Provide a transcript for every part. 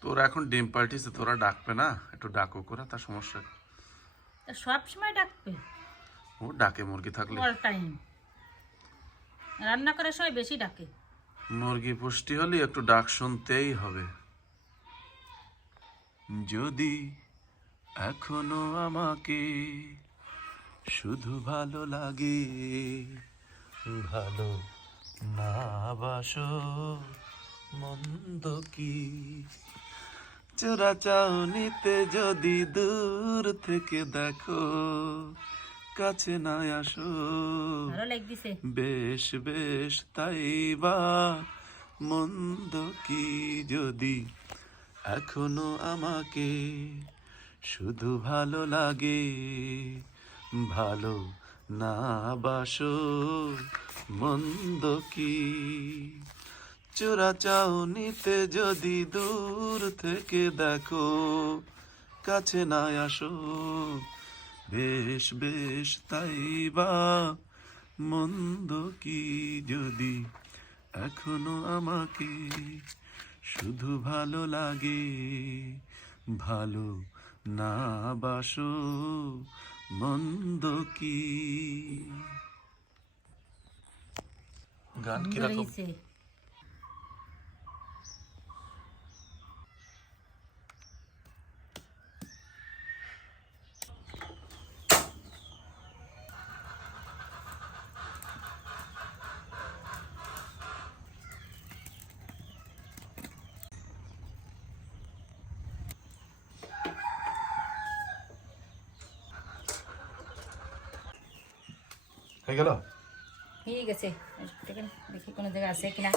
তোরা এখন ডিম পাল্টিছে তোরা ডাকবে না? একটু ডাকো করা তার সমস্যা? সব সময় ডাকবে? ও ডাকে মুরগি থাকলে। অল টাইম রান্না করার সময় বেশি ডাকে। মুরগি পুষ্টি হলে একটু ডাক শুনতেই হবে। যদি এখনও আমাকে শুধু ভালো লাগে ভালো না বাসো মন্দ কি? চোরা চাউনিতে যদি দূর থেকে দেখো কাছে না আসো। বেশ বেশ তাই বা মন্দ কি যদি এখনও আমাকে শুধু ভালো লাগে ভালো না বাসো। মন্দ কি চোরা চাউনিতে যদি দূর থেকে দেখো কাছে না আসো। বেশ বেশ তাই বা মন্দ কি যদি এখনও আমাকে শুধু ভালো লাগে ভালো না বাসো মন্দ কি? গান কীরকম? হয়ে গেল? গেছে। দেখেন দেখি কোনো জায়গা আছে কিনা।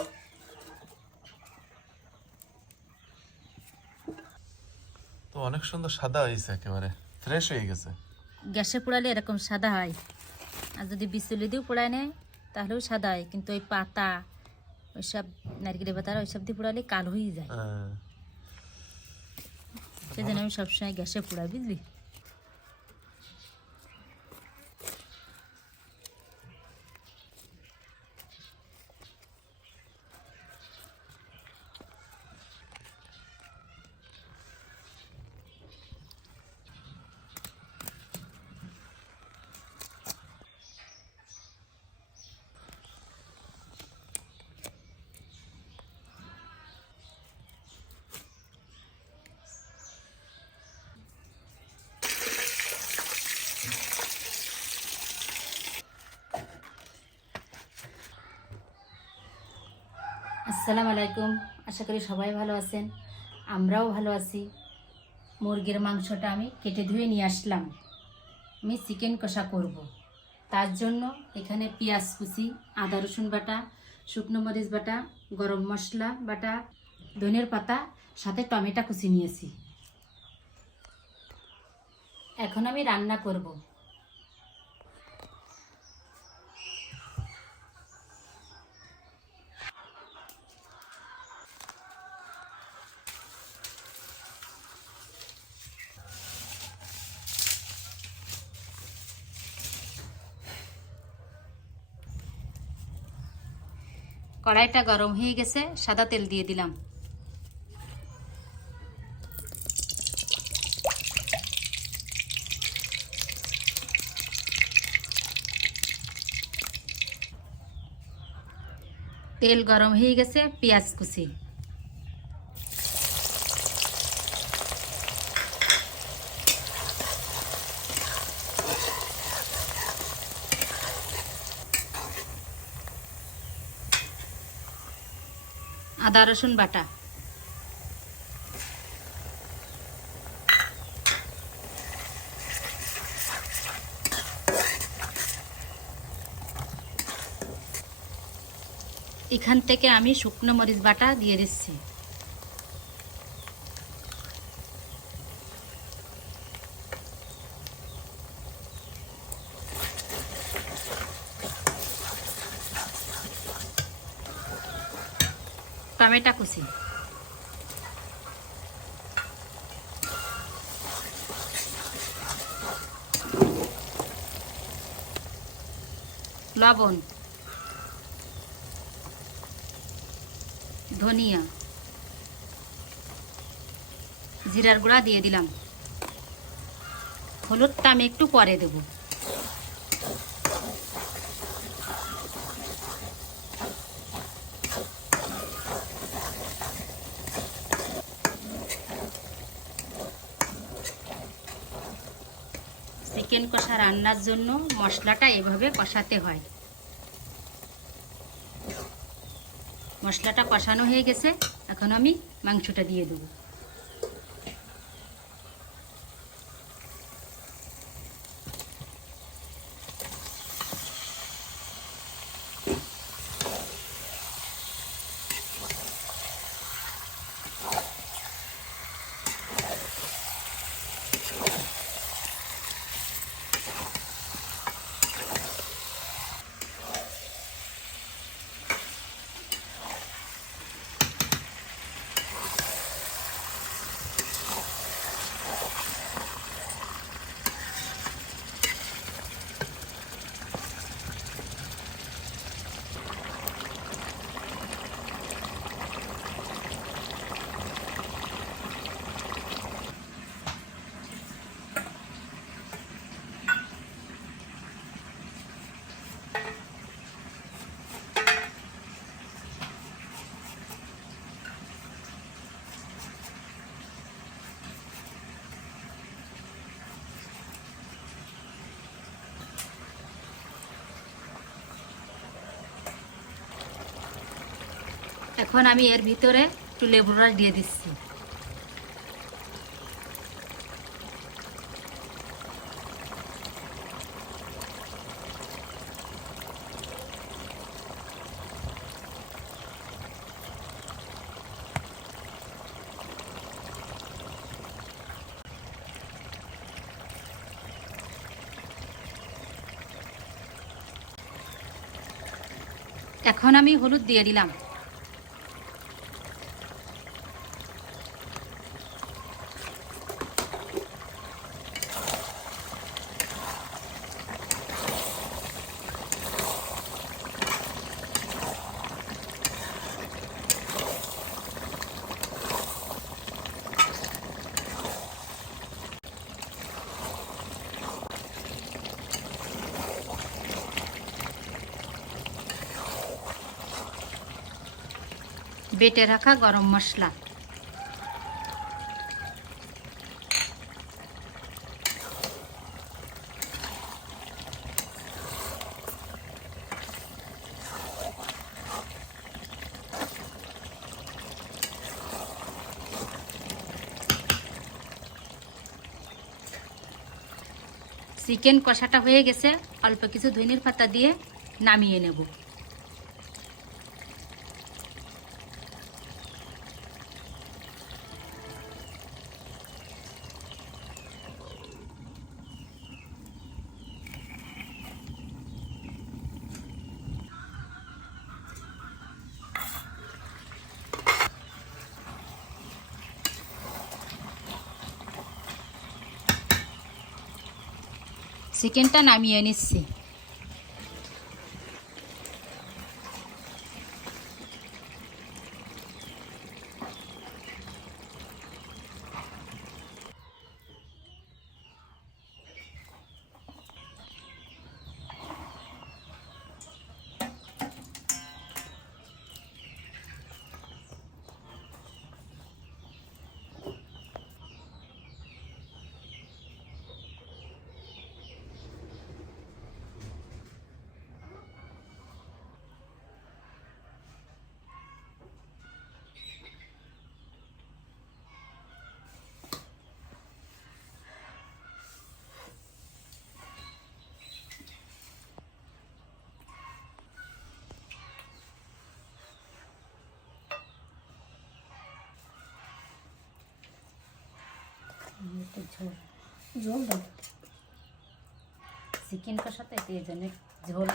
তো অনেক সুন্দর সাদা হয়েছে একেবারে ফ্রেশ হয়ে গেছে। গ্যাসে পোড়ালে এরকম সাদা হয়। আর যদি বিচুলি দিয়েও পোড়ায় নেয় তাহলেও সাদা হয়। কিন্তু ওই পাতা ওইসব নারকেলের পাতা ওইসব দিয়ে পোড়ালে কালো হয়ে যায়। হ্যাঁ। সেজন্য আমি সবসময় গ্যাসে পোড়াই বুঝলি? আসসালামু আলাইকুম। আশা করি সবাই ভালো আছেন। আমরাও ভালো আছি। মুরগির মাংসটা আমি কেটে ধুয়ে নিয়ে আসলাম। আমি চিকেন কষা করব। তার জন্য এখানে পেঁয়াজ কুচি, আদা রসুন বাটা, শুকনো মরিচ বাটা, গরম মশলা বাটা, ধনের পাতা, সাথে টমেটো কুচি নিয়েছি। এখন আমি রান্না করব। কড়াইটা গরম হয়ে গেছে সাদা তেল দিয়ে দিলাম। তেল গরম হয়ে গেছে পেঁয়াজ কুচি। আদা রসুন বাটা। এখান থেকে আমি শুকনো মরিচ বাটা দিয়ে দিচ্ছি। টমেটা কুচি। লবণ। ধনিয়া। জিরার গুঁড়া দিয়ে দিলাম। হলুদটা আমি একটু পরে দেবো। চিকেন কষা রান্নার জন্য মশলাটা এভাবে কষাতে হয়। মশলাটা কষানো হয়ে গেছে। এখন আমি মাংসটা দিয়ে দেবো। এখন আমি এর ভিতরে একটু লেবুর রস দিয়ে দিচ্ছি। এখন আমি হলুদ দিয়ে দিলাম। বেটে রাখা গরম মশলা। চিকেন কষাটা হয়ে গেছে, অল্প কিছু ধনির পাতা দিয়ে নামিয়ে নেব। চিকেনটা নামিয়ে নিচ্ছি। একটু ঝোল। ঝোল দাও। চিকেন কষাতে এই জন্য ঝোল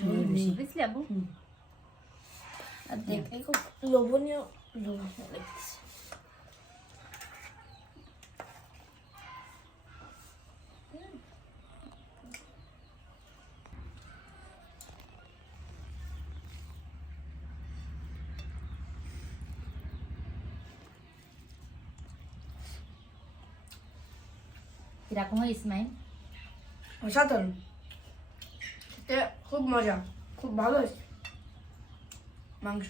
ঝোল বেশি বুঝলি আবু? আর দেখতে খুব লোভনীয়। লোভনীয় লাগছে। কীরকম হয় ইসমাইল অসাধারণ। খুব মজা খুব ভালো হয়েছে। মাংস?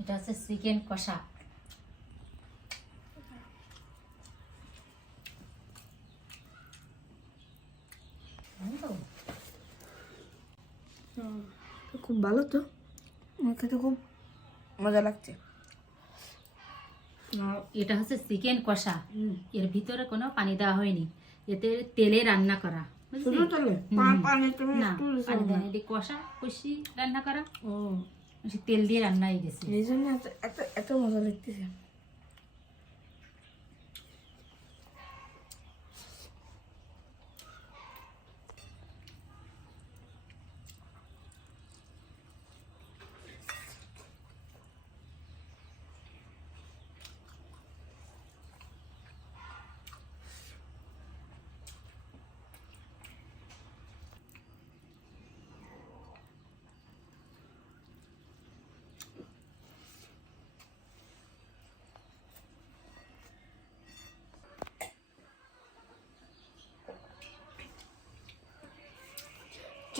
এটা হচ্ছে চিকেন কষা জানো তো? তো খুব ভালো তো। আমার খেতে খুব মজা লাগছে। এটা হচ্ছে চিকেন কষা। এর ভিতরে কোনো পানি দেওয়া হয়নি। এতে তেলে রান্না করা। কষা কষি রান্না করা। ও তেল দিয়ে রান্না হয়ে গেছে এই জন্য এত এত এত মজা লাগতেছে।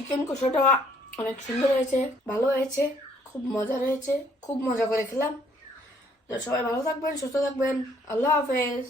চিকেন কষাটা অনেক সুন্দর হয়েছে, ভালো হয়েছে, খুব মজা রয়েছে, খুব মজা করে খেলাম। তো সবাই ভালো থাকবেন, সুস্থ থাকবেন। আল্লাহ হাফেজ।